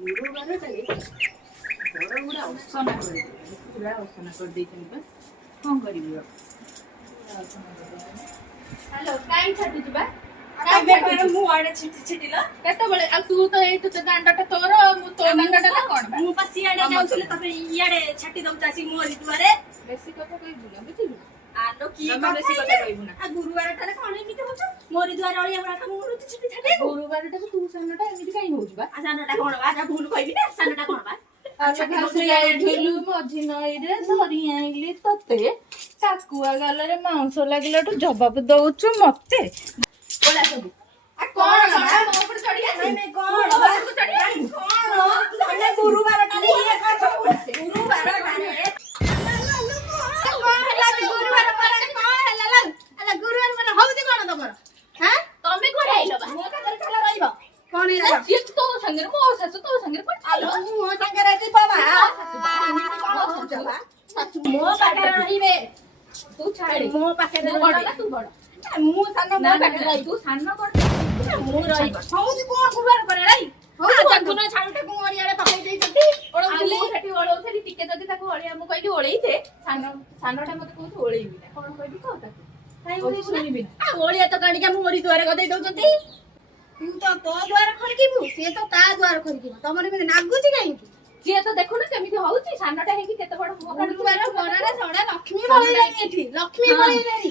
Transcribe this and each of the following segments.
ଗୁରୁବାରଟାରେ ବଡ଼ ଗୁଡ଼ା ଅସନା କରିଦେବି ପୁରା ଅସନା କରିଦେଇଛନ୍ତି ବା କ'ଣ କରିବି ଆଉ ହ୍ୟାଲୋ କାଇଁ ଛାଟୁଛୁ ବା ମୁଁ ଆଡେ ଛିଟିଲ କେତେବେଳେ ଆଉ ତୁ ତ ଏଇଠୁ ତ ଦାଣ୍ଡଟା ତୋର ମୁଁ ତୋ ଦାଣ୍ଡଟା କ'ଣ ମୁଁ ପା ସିଆଡେ ଯାଉଥିଲି ତାପରେ ଇଆଡେ ଛାଟି ଦଉଛି ଆସି ମୋରି ଦୁଆରେ ବେଶୀ କଥା କହିବୁ ନା ବୁଝିଲୁ ଆଲୋ କି ବେଶୀ କଥା କହିବୁ ନା ଆଉ ଗୁରୁବାରଟାରେ କ'ଣ ଏମିତି ହଉଛ ମୋରି ଦୁଆରେ ଅଳିଆ ଗୁଡାକ ମୁଁ ଉଡୁଛି ଛିଟି ଛାଟି ଗୁରୁବାରଟାକୁ ତୁ ସାନଟା ଏମିତି କାଇଁ ହଉଛି ବା ସାନଟା କ'ଣ ବା ଯା ଭୁଲ କହିବି ନା ସାନଟା କ'ଣ ବା ଯାଇଥିଲୁ ମଝି ନଈରେ ଧରି ଆଇଲି ତତେ ଟାକୁଆ ଗାଲରେ ମାଉଁସ ଲାଗିଲାଠୁ ଜବାବ ଦଉଛୁ ମତେ ବୋଲା ସବୁ ମୋ ପାଖରେ ମୁଁ ସାନ ମୋ ପାଖରେ ରହି ତୁ ସାନ କର ମୁଁ ରହିବ ହଉଛି କ'ଣ ଗୁରୁବାର ପରେ ରାଇ ହଉଛି ଦେଖୁନ ଛାଡ଼ୁଟାକୁ ମୁଁ ଅଳିଆରେ ପକେଇ ଦେଇଛନ୍ତି ଓଳଉଥିଲି ସେଠି ଓଳଉଥିଲି ଟିକେ ଯଦି ତାକୁ ଅଳିଆ ମୁଁ କହିଲି ଓଳେଇଦେ ସାନଟା ମତେ କହୁଛି ଓଳେଇବି ନା କ'ଣ କହିବି କହ ତାକୁ କାଇଁ ଶୁଣିବି ନା ଓଳିଆ ତ କାଢିକି ମୁଁ ମୋରି ଦୁଆରେ ଗଦେଇ ଦଉଛନ୍ତି ତୁ ତ ତୋ ଦ୍ୱାର ଖରିକିବୁ ସିଏ ତ ତା ଦ୍ୱାର ଖରିକିବ ତମର ଏମିତି ନାଗୁଛି କାହିଁକି ସିଏ ତ ଦେଖୁନ କେମିତି ହଉଛି ସାନଟା ହେଇକି କେତେ ବଡ ମୁହଁ କାଢୁଛି ବରାରେ ସଡା ଲକ୍ଷ୍ମୀ ପଳେଇଲେଣି ଏଠି ଲକ୍ଷ୍ମୀ ପଳେଇଲେଣି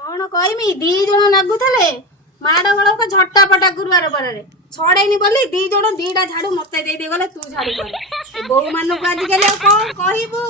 କଣ କହିମି ଦି ଜଣ ନାଗୁଥିଲେ ମାଡ ଗୋଳକ ଝଟାପଟା ଗୁରୁବାର ବରରେ ଛଡେଇନି ବୋଲି ଦି ଜଣ ଦିଟା ଝାଡୁ ମତେ ଦେଇଦେଇ ଗଲେ ତୁ ଝାଡୁ କର ବୋହୁ ମାନଙ୍କୁ ଆଜିକାଲି ଆଉ କଣ କହିବୁ।